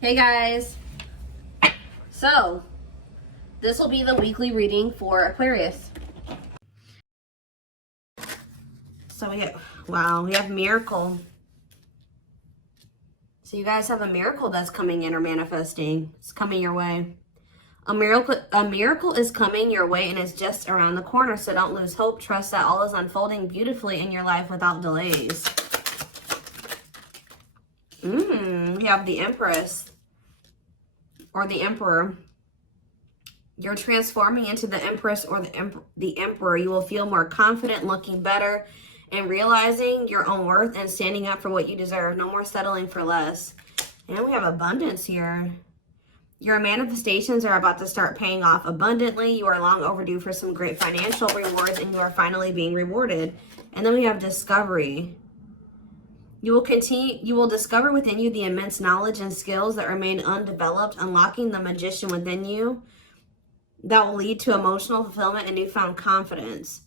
Hey guys, so this will be the weekly reading for Aquarius. So we have miracle. So you guys have a miracle that's coming in or manifesting. It's coming your way. A miracle is coming your way and it's just around the corner. So don't lose hope. Trust that all is unfolding beautifully in your life without delays. We have the Empress or the Emperor. You're transforming into the Empress or the Emperor. You will feel more confident, looking better, and realizing your own worth and standing up for what you deserve. No more settling for less. And we have abundance here. Your manifestations are about to start paying off abundantly. You are long overdue for some great financial rewards, and you are finally being rewarded. And then we have discovery. You will discover within you the immense knowledge and skills that remain undeveloped, unlocking the magician within you that will lead to emotional fulfillment and newfound confidence.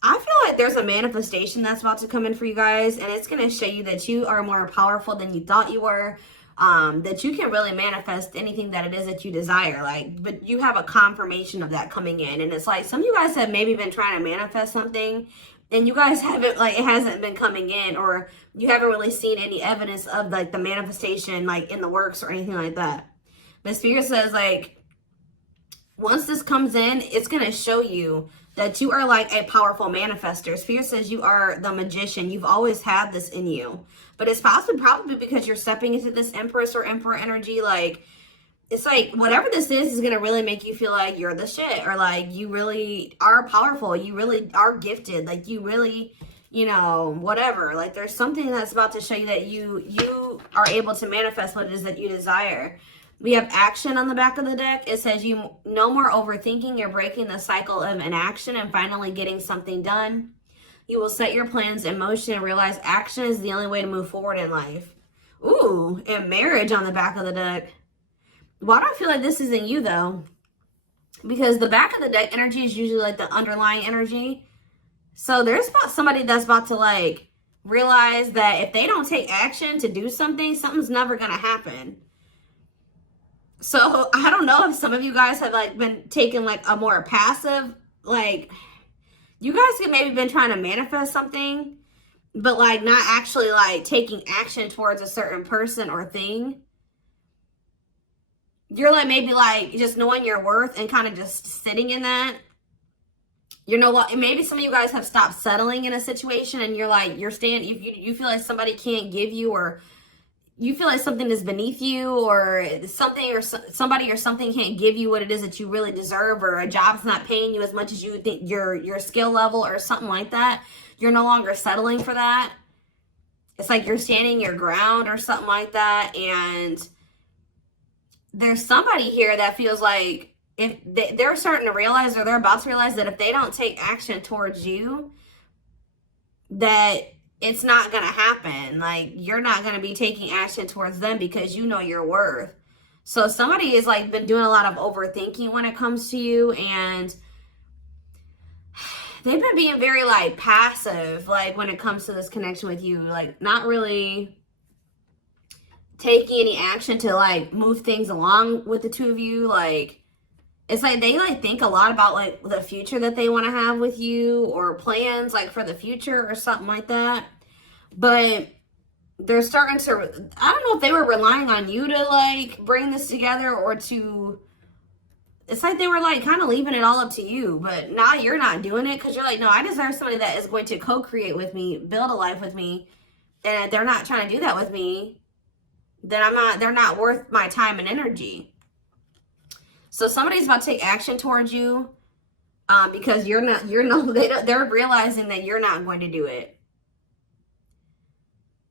I feel like there's a manifestation that's about to come in for you guys, and it's going to show you that you are more powerful than you thought you were, that you can really manifest anything that it is that you desire. But you have a confirmation of that coming in, and it's like some of you guys have maybe been trying to manifest something, and you guys haven't, it hasn't been coming in, or you haven't really seen any evidence of the manifestation in the works or anything like that. But Spirit says once this comes in, it's going to show you that you are a powerful manifester. Spirit says you are the magician. You've always had this in you. But it's probably because you're stepping into this Empress or Emperor energy. It's whatever this is going to really make you feel like you're the shit. Or you really are powerful. You really are gifted. You really, whatever. There's something that's about to show you that you are able to manifest what it is that you desire. We have action on the back of the deck. It says you no more overthinking. You're breaking the cycle of inaction and finally getting something done. You will set your plans in motion and realize action is the only way to move forward in life. Ooh, and marriage on the back of the deck. Why do I feel like this isn't you though? Because the back of the deck energy is usually the underlying energy. So there's somebody that's about to realize that if they don't take action to do something, something's never going to happen. So I don't know if some of you guys have been taking a more passive, you guys have maybe been trying to manifest something, but not actually taking action towards a certain person or thing. You're maybe just knowing your worth and kind of just sitting in that. You know what? Maybe some of you guys have stopped settling in a situation and you're you feel like somebody can't give you, or you feel like something is beneath you, or something or somebody or something can't give you what it is that you really deserve, or a job's not paying you as much as you think your skill level or something like that. You're no longer settling for that. It's you're standing your ground or something like that. And there's somebody here that feels like if they're starting to realize, or they're about to realize, that if they don't take action towards you, that it's not going to happen. You're not going to be taking action towards them because you know your worth. So somebody has been doing a lot of overthinking when it comes to you, and they've been being very passive when it comes to this connection with you, not really taking any action to move things along with the two of you. It's they think a lot about the future that they want to have with you, or plans for the future or something like that. But they're starting to, I don't know if they were relying on you to bring this together, or to, it's they were kind of leaving it all up to you. But now you're not doing it because you're no, I deserve somebody that is going to co-create with me, build a life with me. And if they're not trying to do that with me, then they're not worth my time and energy. So somebody's about to take action towards you because they're realizing that you're not going to do it.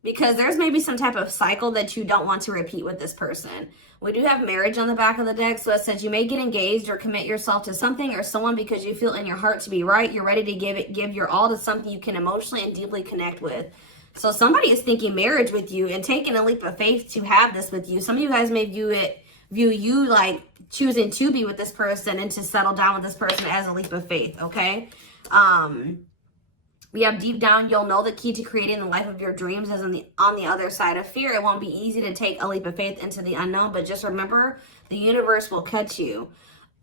Because there's maybe some type of cycle that you don't want to repeat with this person. We do have marriage on the back of the deck. So it says you may get engaged or commit yourself to something or someone because you feel in your heart to be right. You're ready to give your all to something you can emotionally and deeply connect with. So somebody is thinking marriage with you and taking a leap of faith to have this with you. Some of you guys may view you choosing to be with this person and to settle down with this person as a leap of faith, okay? We have deep down, you'll know the key to creating the life of your dreams is on the other side of fear. It won't be easy to take a leap of faith into the unknown, but just remember, the universe will catch you.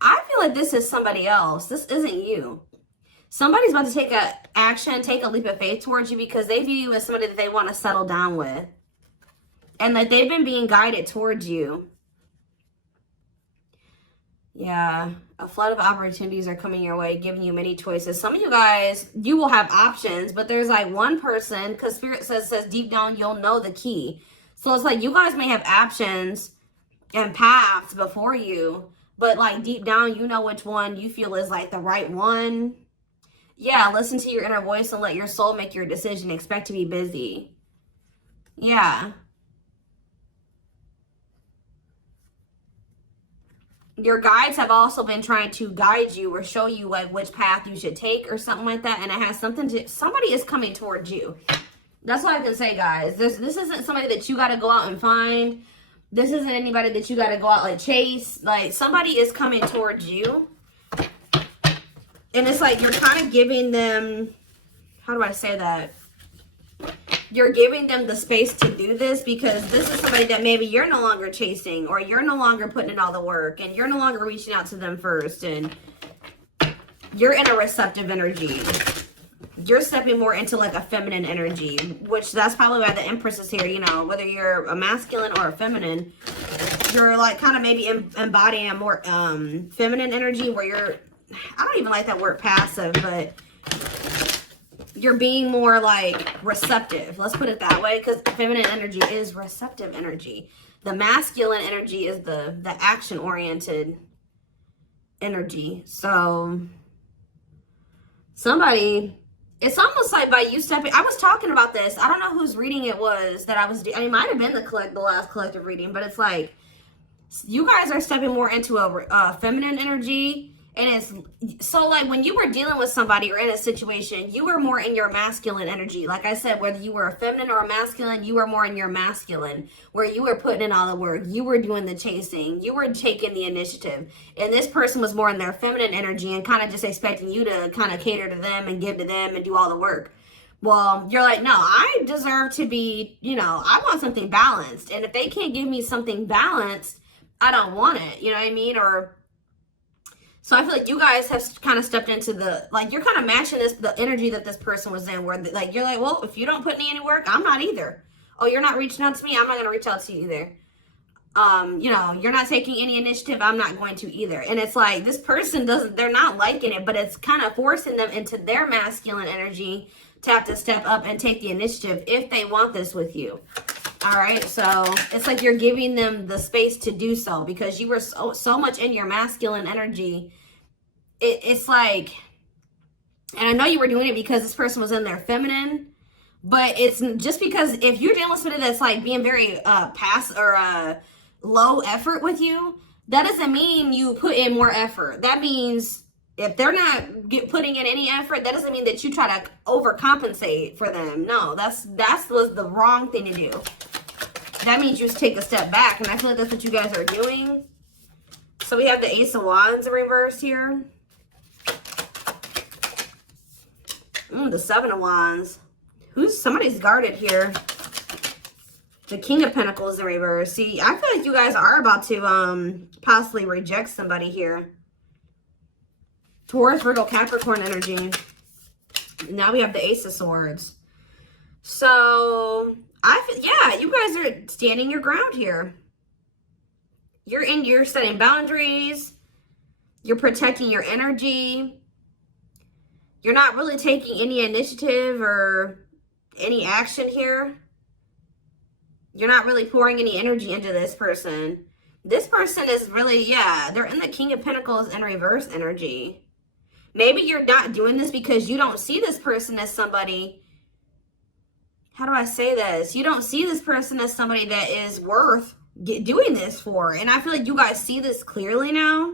I feel like this is somebody else. This isn't you. Somebody's about to take a action, take a leap of faith towards you because they view you as somebody that they want to settle down with. And that they've been being guided towards you. Yeah, a flood of opportunities are coming your way, giving you many choices. Some of you guys, you will have options, but there's like one person, because Spirit says deep down, you'll know the key. So it's like you guys may have options and paths before you, but like deep down, you know which one you feel is like the right one. Yeah, listen to your inner voice and let your soul make your decision. Expect to be busy. Yeah. Your guides have also been trying to guide you or show you like which path you should take or something like that. And it has something to, somebody is coming towards you. That's all I can say, guys. This isn't somebody that you got to go out and find. This isn't anybody that you got to go out like chase. Like somebody is coming towards you. And it's like you're kind of giving them, how do I say that? You're giving them the space to do this because this is somebody that maybe you're no longer chasing or you're no longer putting in all the work and you're no longer reaching out to them first and you're in a receptive energy. You're stepping more into like a feminine energy, which that's probably why the Empress is here. You know, whether you're a masculine or a feminine, you're like kind of maybe embodying a more feminine energy where you're, I don't even like that word passive, but you're being more like receptive. Let's put it that way, because feminine energy is receptive energy. The masculine energy is the action-oriented energy. So somebody, it's almost like by you stepping, I was talking about this. I don't know whose reading it was that I was doing. It might have been the last collective reading, but it's like you guys are stepping more into a feminine energy. And it's so like when you were dealing with somebody or in a situation, you were more in your masculine energy. Like I said, whether you were a feminine or a masculine, you were more in your masculine, where you were putting in all the work. You were doing the chasing. You were taking the initiative. And this person was more in their feminine energy and kind of just expecting you to kind of cater to them and give to them and do all the work. Well, you're like, no, I deserve to be, you know, I want something balanced. And if they can't give me something balanced, I don't want it. You know what I mean? Or so I feel like you guys have kind of stepped into the, like, you're kind of matching the energy that this person was in, where, like, you're like, well, if you don't put in any work, I'm not either. Oh, you're not reaching out to me? I'm not going to reach out to you either. You know, you're not taking any initiative, I'm not going to either. And it's like, this person they're not liking it, but it's kind of forcing them into their masculine energy to have to step up and take the initiative if they want this with you. All right, so it's like you're giving them the space to do so because you were so much in your masculine energy. It's like, and I know you were doing it because this person was in their feminine, but it's just because if you're dealing with somebody that's like being very low effort with you, that doesn't mean you put in more effort. That means if they're not putting in any effort, that doesn't mean that you try to overcompensate for them. No, that was the wrong thing to do. That means you just take a step back, and I feel like that's what you guys are doing. So we have the Ace of Wands in reverse here. The Seven of Wands. Somebody's guarded here. The King of Pentacles in reverse. See, I feel like you guys are about to possibly reject somebody here. Taurus, Virgo, Capricorn energy. Now we have the Ace of Swords. So, yeah, you guys are standing your ground here. You're setting boundaries. You're protecting your energy. You're not really taking any initiative or any action here. You're not really pouring any energy into this person. This person is really, yeah, they're in the King of Pentacles in reverse energy. Maybe you're not doing this because you don't see this person as somebody, how do I say this? You don't see this person as somebody that is worth doing this for. And I feel like you guys see this clearly now.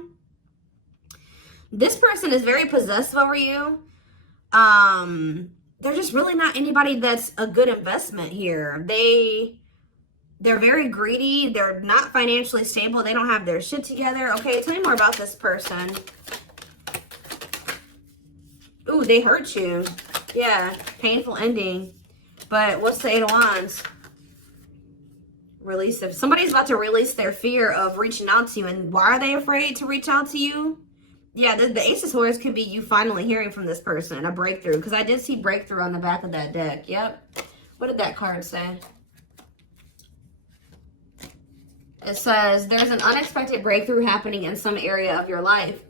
This person is very possessive over you. They're just really not anybody that's a good investment here. They're very greedy. They're not financially stable. They don't have their shit together. Okay, tell me more about this person. Ooh, they hurt you. Yeah, painful ending. But what's the Eight of Wands? Release. If somebody's about to release their fear of reaching out to you, and why are they afraid to reach out to you? Yeah, the Ace of Swords could be you finally hearing from this person, a breakthrough, because I did see breakthrough on the back of that deck. Yep. What did that card say? It says there's an unexpected breakthrough happening in some area of your life.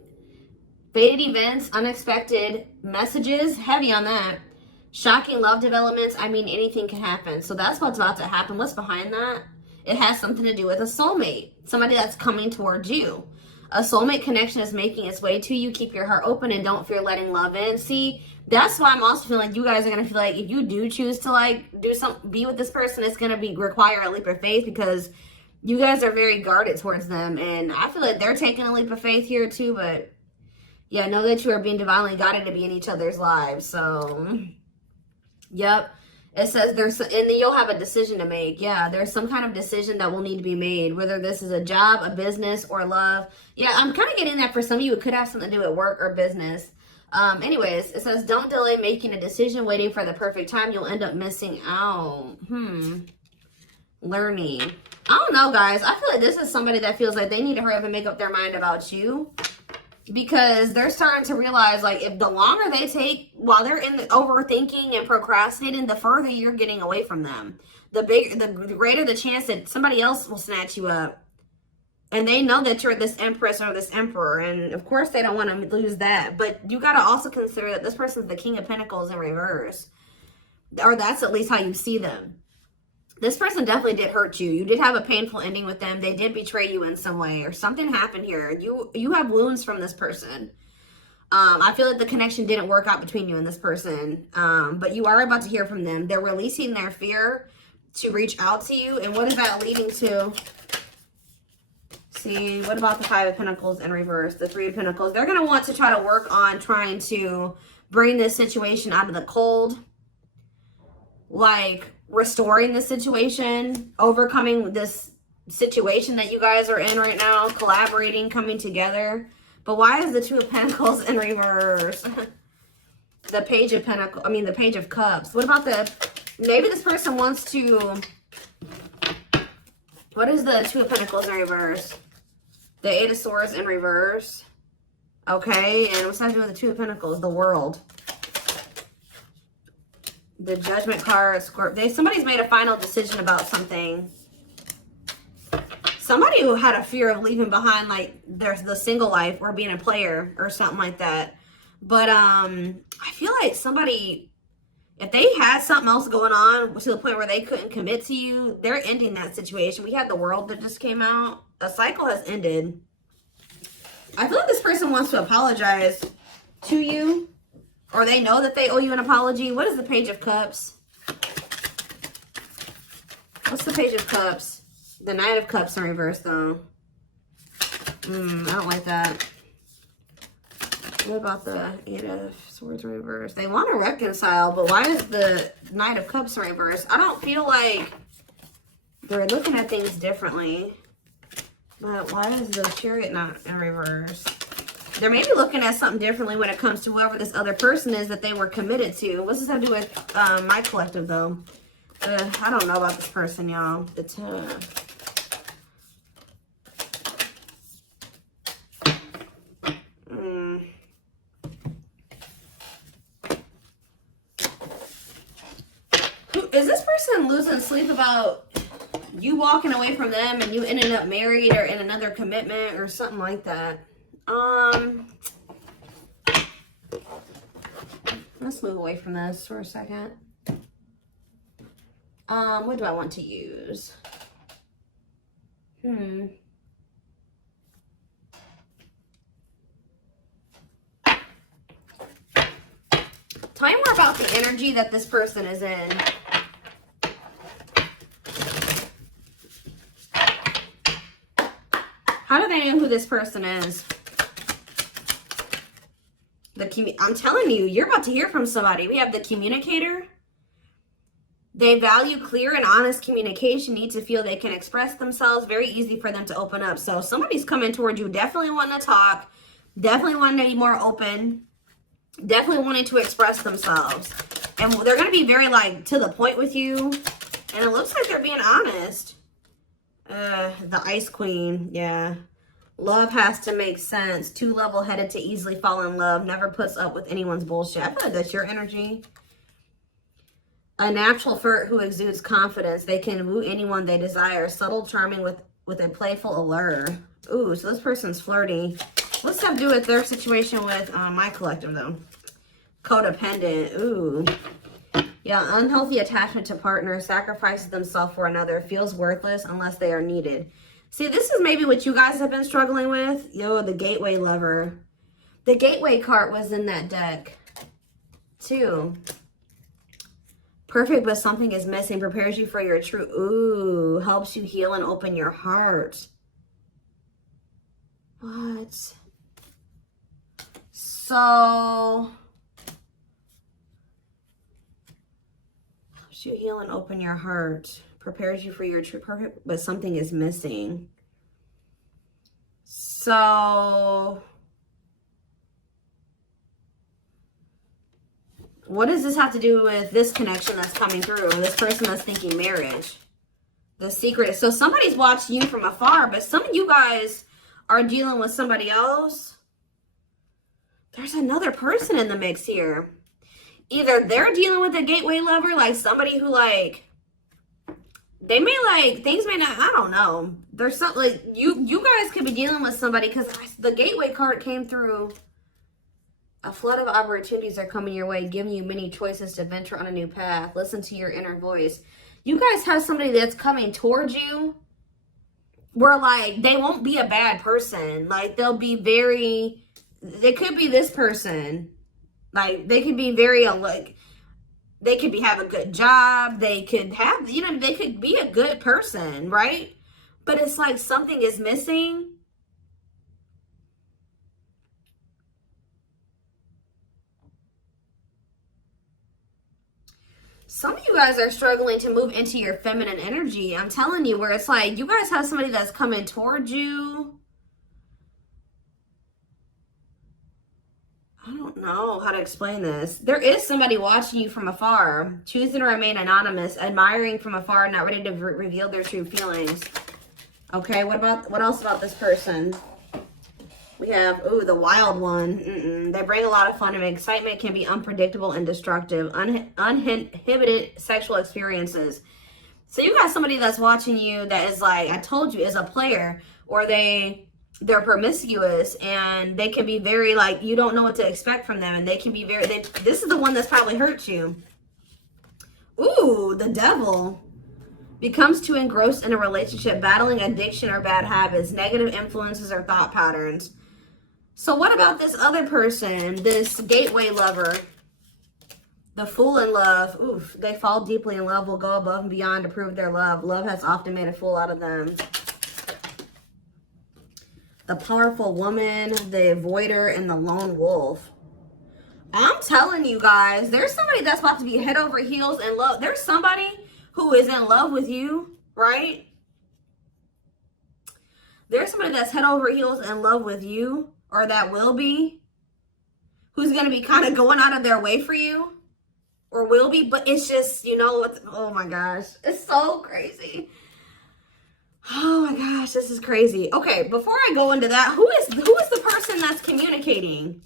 Fated events, unexpected messages, heavy on that. Shocking love developments. I mean, anything can happen. So that's what's about to happen. What's behind that? It has something to do with a soulmate. Somebody that's coming towards you. A soulmate connection is making its way to you. Keep your heart open and don't fear letting love in. See, that's why I'm also feeling like you guys are going to feel like if you do choose to like be with this person, it's going to require a leap of faith, because you guys are very guarded towards them. And I feel like they're taking a leap of faith here too. But yeah, know that you are being divinely guided to be in each other's lives. So, yep. It says and then you'll have a decision to make. Yeah, there's some kind of decision that will need to be made, whether this is a job, a business, or love. Yeah, I'm kind of getting that for some of you. It could have something to do with work or business. Anyways, it says don't delay making a decision, waiting for the perfect time. You'll end up missing out. Learning. I don't know, guys. I feel like this is somebody that feels like they need to hurry up and make up their mind about you. Because they're starting to realize, like, if the longer they take while they're in the overthinking and procrastinating, the further you're getting away from them. The greater the chance that somebody else will snatch you up. And they know that you're this empress or this emperor. And, of course, they don't want to lose that. But you got to also consider that this person's the King of Pentacles in reverse. Or that's at least how you see them. This person definitely did hurt you. You did have a painful ending with them. They did betray you in some way, or something happened here. You have wounds from this person. I feel like the connection didn't work out between you and this person. But you are about to hear from them. They're releasing their fear to reach out to you. And what is that leading to? See, what about the Five of Pentacles in reverse? The Three of Pentacles. They're going to want to try to work on trying to bring this situation out of the cold. Like, restoring the situation, overcoming this situation that you guys are in right now, collaborating, coming together. But why is the Two of Pentacles in reverse? The Page of Pentacles, the Page of Cups. What about maybe this person wants to, what is the Two of Pentacles in reverse? The Eight of Swords in reverse. Okay, and what's that doing with the Two of Pentacles? The World. The Judgment card, Scorpio. Somebody's made a final decision about something. Somebody who had a fear of leaving behind, like, there's the single life or being a player or something like that. But I feel like somebody, if they had something else going on to the point where they couldn't commit to you, they're ending that situation. We had the World that just came out. A cycle has ended. I feel like this person wants to apologize to you. Or they know that they owe you an apology. What is the Page of Cups? What's the Page of Cups? The Knight of Cups in reverse, though. I don't like that. What about the Eight of Swords in reverse? They want to reconcile, but why is the Knight of Cups in reverse? I don't feel like they're looking at things differently. But why is the Chariot not in reverse? They're maybe looking at something differently when it comes to whoever this other person is that they were committed to. What's this have to do with my collective, though? I don't know about this person, y'all. Is this person losing sleep about you walking away from them and you ending up married or in another commitment or something like that? Let's move away from this for a second. What do I want to use? Tell me more about the energy that this person is in. How do they know who this person is? I'm telling you, you're about to hear from somebody. We have the Communicator. They value clear and honest communication, need to feel they can express themselves. Very easy for them to open up. So somebody's coming towards you, definitely wanting to talk, definitely wanting to be more open, definitely wanting to express themselves. And they're going to be very, like, to the point with you. And it looks like they're being honest. The Ice Queen, yeah. Love has to make sense. Too level-headed to easily fall in love. Never puts up with anyone's bullshit. I feel like that's your energy. A natural flirt who exudes confidence. They can woo anyone they desire. Subtle, charming with a playful allure. Ooh, so this person's flirty. What's that do with their situation with my collective, though? Codependent. Ooh. Yeah, unhealthy attachment to partner. Sacrifices themselves for another. Feels worthless unless they are needed. See, this is maybe what you guys have been struggling with. Yo, the gateway lover. The gateway card was in that deck, too. Perfect, but something is missing. Prepares you for your true... Ooh, helps you heal and open your heart. What? So... helps you heal and open your heart. Prepares you for your true perfect, but something is missing. So... what does this have to do with this connection that's coming through? This person that's thinking marriage. The secret. So somebody's watching you from afar, but some of you guys are dealing with somebody else. There's another person in the mix here. Either they're dealing with a gateway lover, like somebody who like, they may like, things may not, I don't know. There's something like, you guys could be dealing with somebody because the gateway card came through. A flood of opportunities are coming your way, giving you many choices to venture on a new path. Listen to your inner voice. You guys have somebody that's coming towards you where, like, they won't be a bad person. Like, they'll be very... they could be this person. Like, they could be very, like... they could have a good job. They could have... you know, they could be a good person, right? But it's like something is missing. Some of you guys are struggling to move into your feminine energy. I'm telling you, where it's like you guys have somebody that's coming towards you. I don't know how to explain this. There is somebody watching you from afar, choosing to remain anonymous, admiring from afar, not ready to reveal their true feelings. Okay, what else about this person? We have, ooh, the wild one. They bring a lot of fun and excitement, can be unpredictable and destructive. Uninhibited sexual experiences. So you got somebody that's watching you that is like, I told you, is a player. Or they're promiscuous and they can be very like, you don't know what to expect from them. And they can be very, this is the one that's probably hurt you. Ooh, the devil. Becomes too engrossed in a relationship, battling addiction or bad habits, negative influences or thought patterns. So what about this other person, this gateway lover, the fool in love? Oof, they fall deeply in love, will go above and beyond to prove their love. Love has often made a fool out of them. The powerful woman, the avoider, and the lone wolf. I'm telling you guys, there's somebody that's about to be head over heels in love. There's somebody who is in love with you, right? There's somebody that's head over heels in love with you, or that will be, who's going to be kind of going out of their way for you, or will be, but it's just, you know, oh my gosh, it's so crazy. Oh my gosh, this is crazy. Okay, before I go into that, who is the person that's communicating?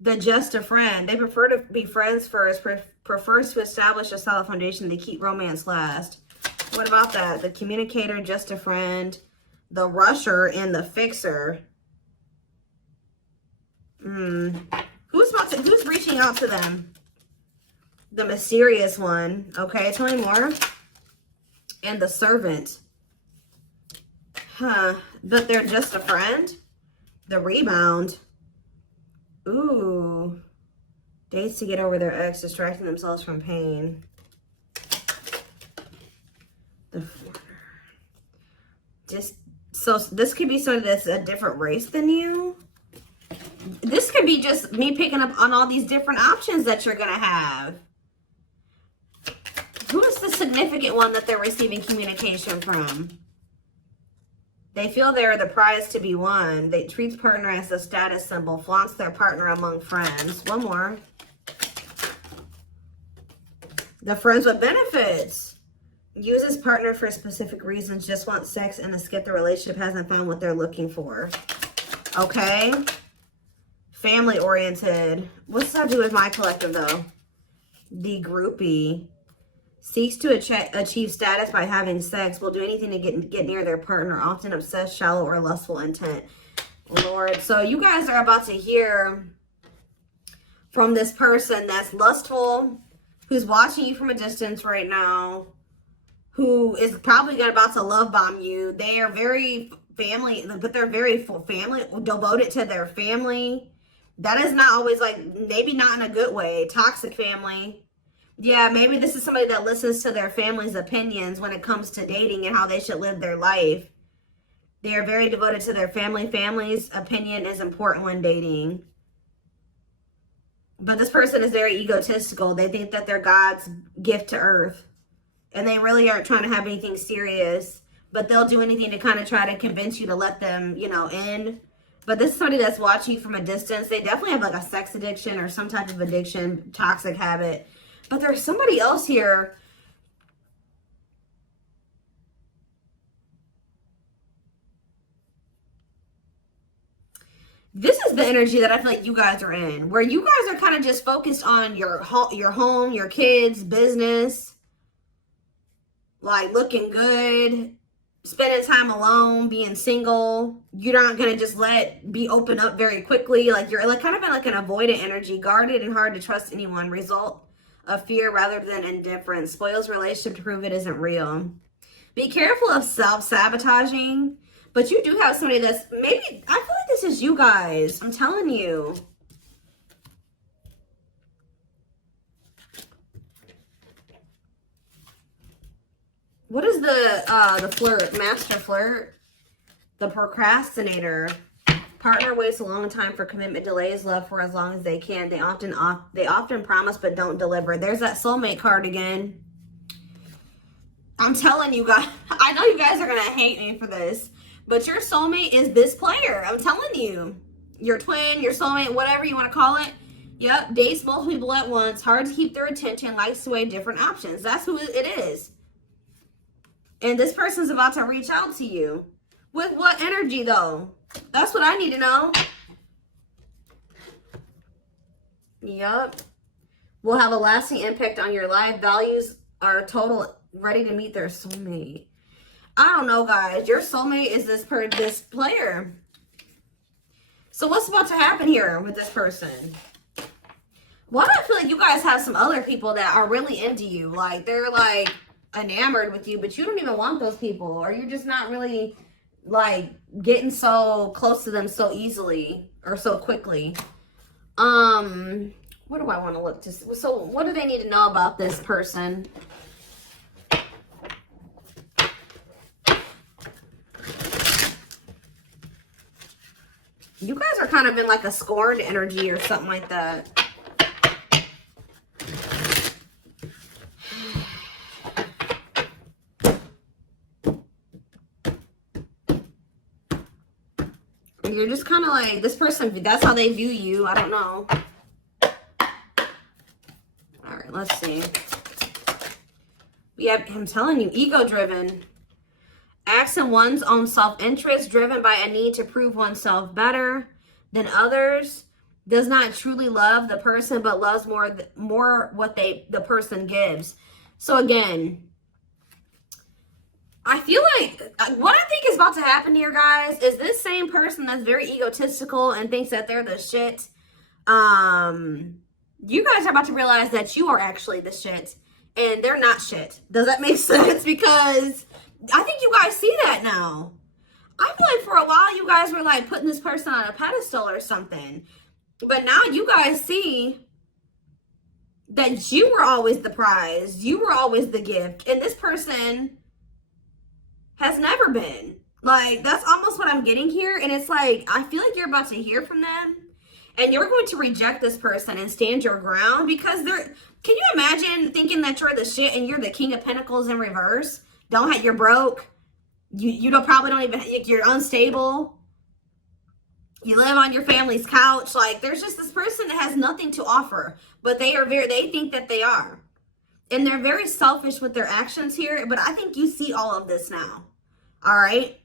The just a friend. They prefer to be friends first, prefers to establish a solid foundation. They keep romance last. What about that? The communicator, just a friend, the rusher, and the fixer. Who's reaching out to them? The mysterious one. Okay, tell me more. And the servant. Huh. But they're just a friend? The rebound. Ooh. Dates to get over their ex, distracting themselves from pain. The so this could be somebody that's a different race than you. This could be just me picking up on all these different options that you're going to have. Who is the significant one that they're receiving communication from? They feel they're the prize to be won. They treat partner as a status symbol, flaunts their partner among friends. One more. The friends with benefits. Uses partner for specific reasons, just want sex and to skip the relationship, hasn't found what they're looking for. Okay. Family oriented. What's that do with my collective though? The groupie. Seeks to achieve status by having sex. Will do anything to get near their partner. Often obsessed, shallow, or lustful intent. Lord. So you guys are about to hear from this person that's lustful, who's watching you from a distance right now, who is probably about to love bomb you. They are very family, but they're very family, devoted to their family. That is not always like, maybe not in a good way. Toxic family. Yeah, maybe this is somebody that listens to their family's opinions when it comes to dating and how they should live their life. They are very devoted to their family. Family's opinion is important when dating. But this person is very egotistical. They think that they're God's gift to earth. And they really aren't trying to have anything serious. But they'll do anything to kind of try to convince you to let them, you know, in. But this is somebody that's watching you from a distance. They definitely have like a sex addiction or some type of addiction, toxic habit. But there's somebody else here. This is the energy that I feel like you guys are in, where you guys are kind of just focused on your home, your kids, business, like looking good, spending time alone, being single. You're not going to just be open up very quickly. Like you're like kind of in like an avoidant energy, guarded and hard to trust anyone. Result of fear rather than indifference. Spoils relationship to prove it isn't real. Be careful of self-sabotaging. But you do have somebody that's maybe, I feel like this is you guys. I'm telling you. What is the flirt? Master flirt? The procrastinator. Partner waits a long time for commitment, delays love for as long as they can. They often promise but don't deliver. There's that soulmate card again. I'm telling you guys, I know you guys are going to hate me for this. But your soulmate is this player. I'm telling you. Your twin, your soulmate, whatever you want to call it. Yep. Dates multiple people at once. Hard to keep their attention. Likes to weigh different options. That's who it is. And this person's about to reach out to you. With what energy, though? That's what I need to know. Yep. Will have a lasting impact on your life. Values are total, ready to meet their soulmate. I don't know, guys. Your soulmate is this player. So what's about to happen here with this person? Why do I feel like you guys have some other people that are really into you? Like, they're, like, enamored with you, but you don't even want those people. Or you're just not really, like, getting so close to them so easily or so quickly. What do I want to look to? So what do they need to know about this person? You guys are kind of in like a scorned energy or something like that. You're just kind of like, this person, that's how they view you. I don't know. All right, let's see. We have him telling you, ego-driven. Acts in one's own self-interest, driven by a need to prove oneself better than others. Does not truly love the person, but loves more what the person gives. So again, I feel like what I think is about to happen here, guys, is this same person that's very egotistical and thinks that they're the shit. You guys are about to realize that you are actually the shit and they're not shit. Does that make sense? Because I think you guys see that now. I feel like for a while you guys were like putting this person on a pedestal or something. But now you guys see that you were always the prize. You were always the gift. And this person has never been. Like, that's almost what I'm getting here. And it's like, I feel like you're about to hear from them. And you're going to reject this person and stand your ground. Because they're, can you imagine thinking that you're the shit and you're the King of Pentacles in reverse? You're broke. You probably don't even, you're unstable. You live on your family's couch. Like, there's just this person that has nothing to offer. But they think that they are. And they're very selfish with their actions here, but I think you see all of this now. All right.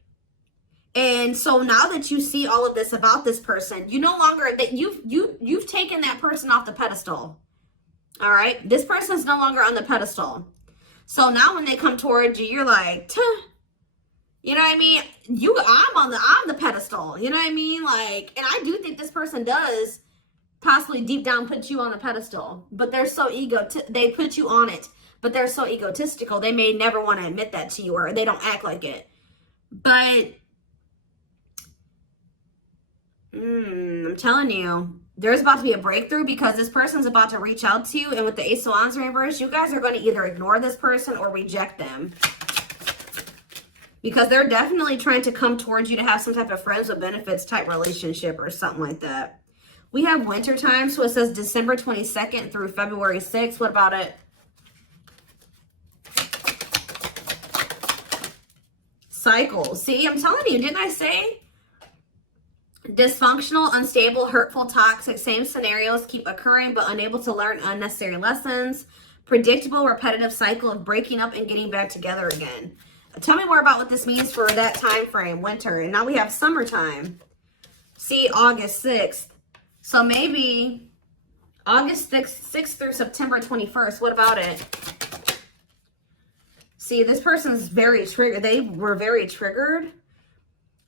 And so now that you see all of this about this person, you no longer, that you've taken that person off the pedestal. All right. This person's no longer on the pedestal. So now when they come towards you, you're like, tuh. You know what I mean? I'm the pedestal. You know what I mean? Like, and I do think this person does possibly deep down put you on a pedestal, but they're so they put you on it, but they're so egotistical. They may never want to admit that to you, or they don't act like it. But I'm telling you, there's about to be a breakthrough because this person's about to reach out to you. And with the Ace of Wands reverse, you guys are going to either ignore this person or reject them. Because they're definitely trying to come towards you to have some type of friends with benefits type relationship or something like that. We have winter time, so it says December 22nd through February 6th. What about it? Cycles. See, I'm telling you, didn't I say? Dysfunctional, unstable, hurtful, toxic, same scenarios keep occurring but unable to learn unnecessary lessons. Predictable, repetitive cycle of breaking up and getting back together again. Tell me more about what this means for that time frame, winter. And now we have summertime. See, August 6th. So maybe August 6th through September 21st. What about it? See, this person's very triggered. They were very triggered.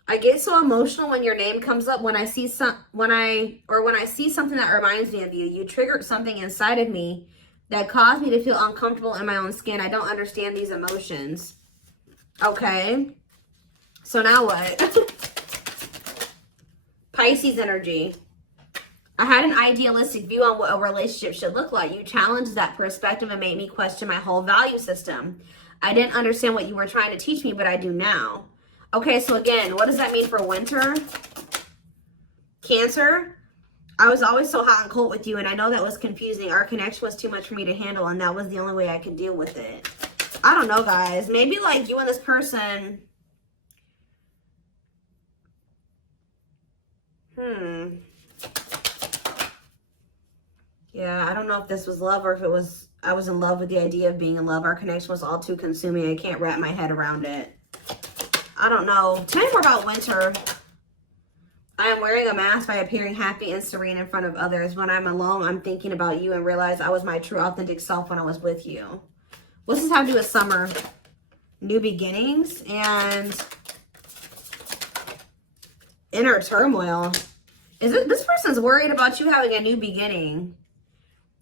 I get so emotional when your name comes up. When I see something that reminds me of you. You triggered something inside of me that caused me to feel uncomfortable in my own skin. I don't understand these emotions. Okay. So now what? Pisces energy. I had an idealistic view on what a relationship should look like. You challenged that perspective and made me question my whole value system. I didn't understand what you were trying to teach me, but I do now. Okay, so again, what does that mean for winter? Cancer. I was always so hot and cold with you, and I know that was confusing. Our connection was too much for me to handle, and that was the only way I could deal with it. I don't know, guys. Maybe like you and this person. Yeah, I don't know if this was love or if it was, I was in love with the idea of being in love. Our connection was all too consuming. I can't wrap my head around it. I don't know. Tell me more about winter. I am wearing a mask by appearing happy and serene in front of others. When I'm alone, I'm thinking about you and realize I was my true authentic self when I was with you. What's this have to do with summer? New beginnings and inner turmoil. Is it this person's worried about you having a new beginning?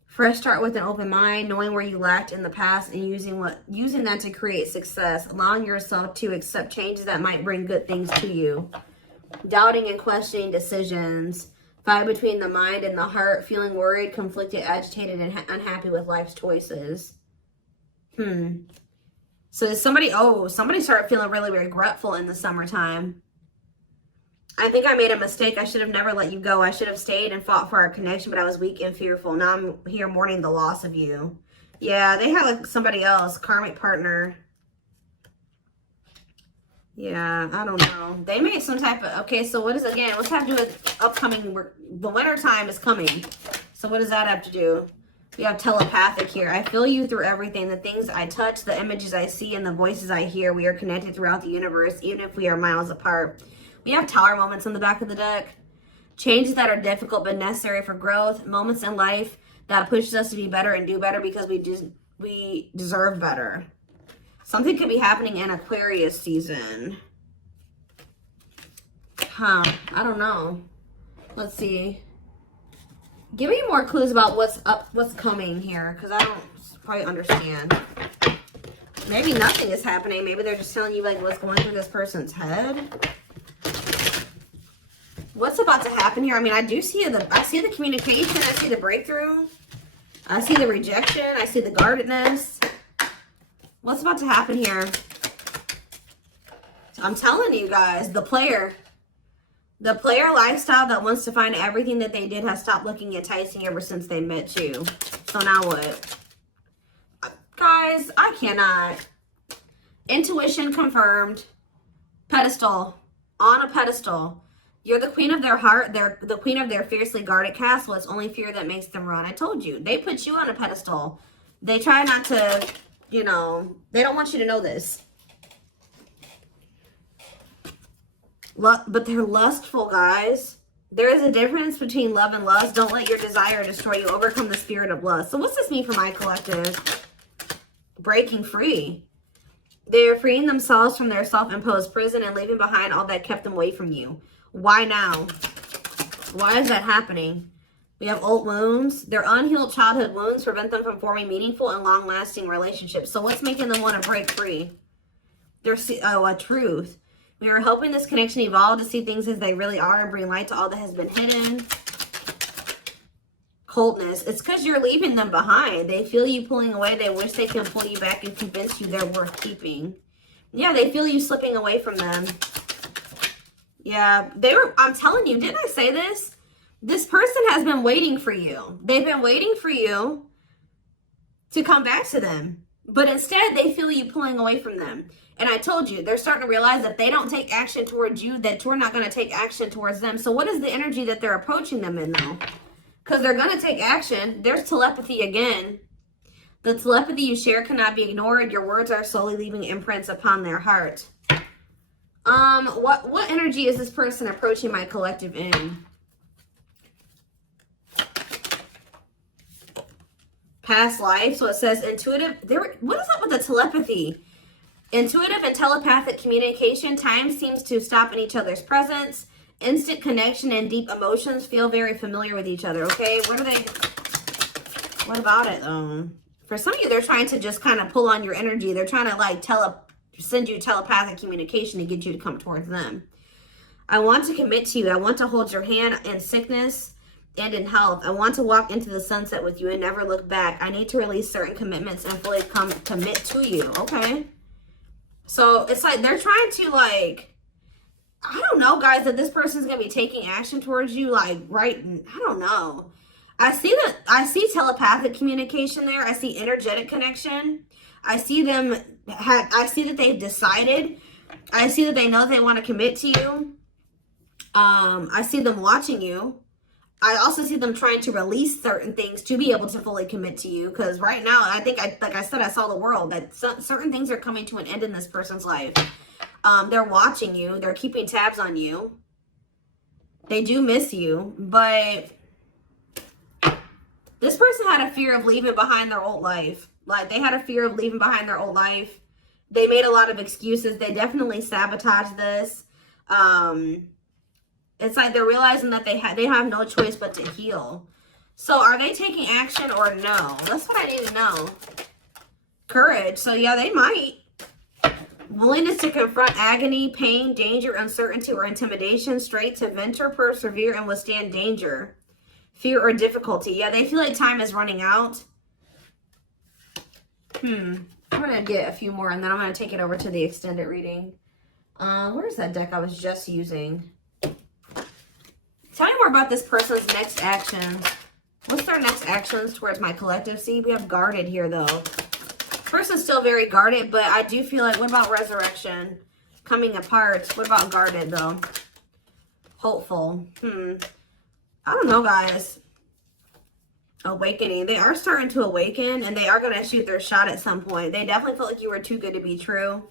Fresh start with an open mind, knowing where you lacked in the past and using that to create success, allowing yourself to accept changes that might bring good things to you. Doubting and questioning decisions, fight between the mind and the heart, feeling worried, conflicted, agitated, and unhappy with life's choices. So somebody started feeling really regretful in the summertime. I think I made a mistake. I should have never let you go. I should have stayed and fought for our connection, but I was weak and fearful. Now I'm here mourning the loss of you. Yeah, they had like somebody else, karmic partner. Yeah, I don't know. They made some type of, okay, so what is, again, what's have to do with upcoming, the winter time is coming. So what does that have to do? We have telepathic here. I feel you through everything. The things I touch, the images I see, and the voices I hear. We are connected throughout the universe, even if we are miles apart. We have tower moments on the back of the deck. Changes that are difficult but necessary for growth. Moments in life that pushes us to be better and do better because we deserve better. Something could be happening in Aquarius season. I don't know. Let's see. Give me more clues about what's coming here, because I don't quite understand. Maybe nothing is happening. Maybe they're just telling you like what's going through this person's head. What's about to happen here? I mean, I see the communication. I see the breakthrough. I see the rejection. I see the guardedness. What's about to happen here? I'm telling you guys, the player lifestyle that wants to find everything that they did has stopped looking enticing ever since they met you. So now what? Guys, I cannot. Intuition confirmed. Pedestal. On a pedestal. You're the queen of their heart. They're the queen of their fiercely guarded castle. It's only fear that makes them run. I told you. They put you on a pedestal. They try not to, you know, they don't want you to know this. But they're lustful, guys. There is a difference between love and lust. Don't let your desire destroy you. Overcome the spirit of lust. So what's this mean for my collective? Breaking free. They are freeing themselves from their self-imposed prison and leaving behind all that kept them away from you. Why now? Why is that happening? We have old wounds. Their unhealed childhood wounds prevent them from forming meaningful and long-lasting relationships. So what's making them want to break free? A truth. We are helping this connection evolve to see things as they really are and bring light to all that has been hidden. Coldness. It's because you're leaving them behind. They feel you pulling away. They wish they can pull you back and convince you they're worth keeping. Yeah, they feel you slipping away from them. Yeah, I'm telling you, didn't I say this? This person has been waiting for you. They've been waiting for you to come back to them. But instead, they feel you pulling away from them. And I told you, they're starting to realize that they don't take action towards you, that you're not going to take action towards them. So what is the energy that they're approaching them in, though? Because they're going to take action. There's telepathy again. The telepathy you share cannot be ignored. Your words are slowly leaving imprints upon their heart. What energy is this person approaching my collective in? Past life. So it says intuitive. What is up with the telepathy? Intuitive and telepathic communication. Time seems to stop in each other's presence. Instant connection and deep emotions. Feel very familiar with each other. Okay, what about it? For some of you, they're trying to just kind of pull on your energy. They're trying to like send you telepathic communication to get you to come towards them. I want to commit to you. I want to hold your hand in sickness and in health. I want to walk into the sunset with you and never look back. I need to release certain commitments and fully commit to you. Okay. So it's like they're trying to like, I don't know, guys, that this person's going to be taking action towards you. Like, right. I don't know. I see telepathic communication there. I see energetic connection. I see that they've decided. I see that they know they want to commit to you. I see them watching you. I also see them trying to release certain things to be able to fully commit to you. Because right now, I think, like I said, I saw the world. That certain things are coming to an end in this person's life. They're watching you. They're keeping tabs on you. They do miss you. But this person had a fear of leaving behind their old life. Like, they had a fear of leaving behind their old life. They made a lot of excuses. They definitely sabotaged this. It's like they're realizing that they have no choice but to heal. So are they taking action or no? That's what I need to know. Courage. So yeah, they might. Willingness to confront agony, pain, danger, uncertainty, or intimidation. Strength to venture, persevere, and withstand danger. Fear or difficulty. Yeah, they feel like time is running out. I'm going to get a few more and then I'm going to take it over to the extended reading. Where's that deck I was just using? Tell me more about this person's next actions. What's their next actions towards my collective? See, we have guarded here, though. Person's still very guarded, but I do feel like, what about resurrection? Coming apart. What about guarded, though? Hopeful. I don't know, guys. Awakening. They are starting to awaken, and they are going to shoot their shot at some point. They definitely felt like you were too good to be true.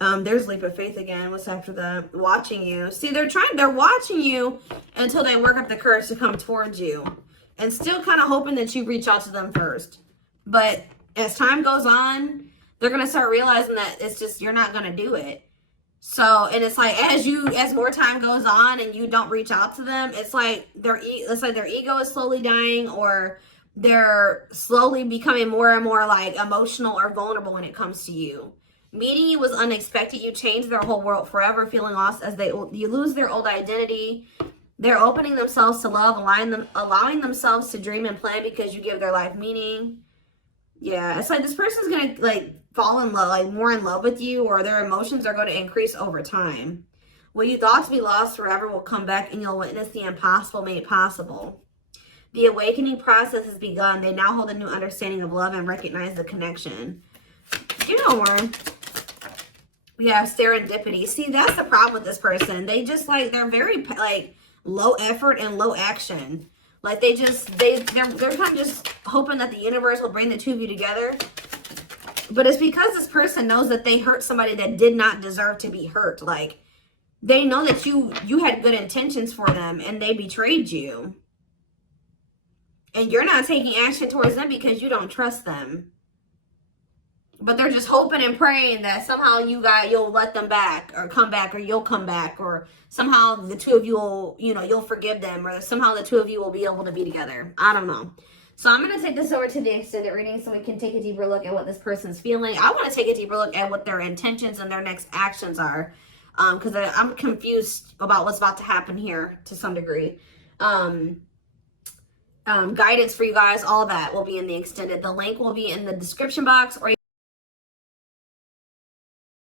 There's leap of faith again. What's after that? Watching you. See, they're watching you until they work up the courage to come towards you. And still kind of hoping that you reach out to them first. But as time goes on, they're going to start realizing that it's just, you're not going to do it. So, and it's like, as more time goes on and you don't reach out to them, it's like their ego is slowly dying, or they're slowly becoming more and more like emotional or vulnerable when it comes to you. Meeting you was unexpected. You changed their whole world forever, feeling lost as you lose their old identity. They're opening themselves to love, allowing themselves to dream and plan because you give their life meaning. Yeah, it's like this person's going to like fall in love, like more in love with you, or their emotions are going to increase over time. What you thought to be lost forever will come back and you'll witness the impossible made possible. The awakening process has begun. They now hold a new understanding of love and recognize the connection. You know more. We have serendipity. See, that's the problem with this person. They just like, they're very like low effort and low action. Like they're kind of just hoping that the universe will bring the two of you together. But it's because this person knows that they hurt somebody that did not deserve to be hurt. Like, they know that you had good intentions for them and they betrayed you. And you're not taking action towards them because you don't trust them. But they're just hoping and praying that somehow you'll let them back or come back, or you'll come back, or somehow the two of you will, you'll forgive them, or somehow the two of you will be able to be together. I don't know. So I'm going to take this over to the extended reading so we can take a deeper look at what this person's feeling. I want to take a deeper look at what their intentions and their next actions are, because I'm confused about what's about to happen here to some degree. Guidance for you guys, all that will be in the extended. The link will be in the description box, or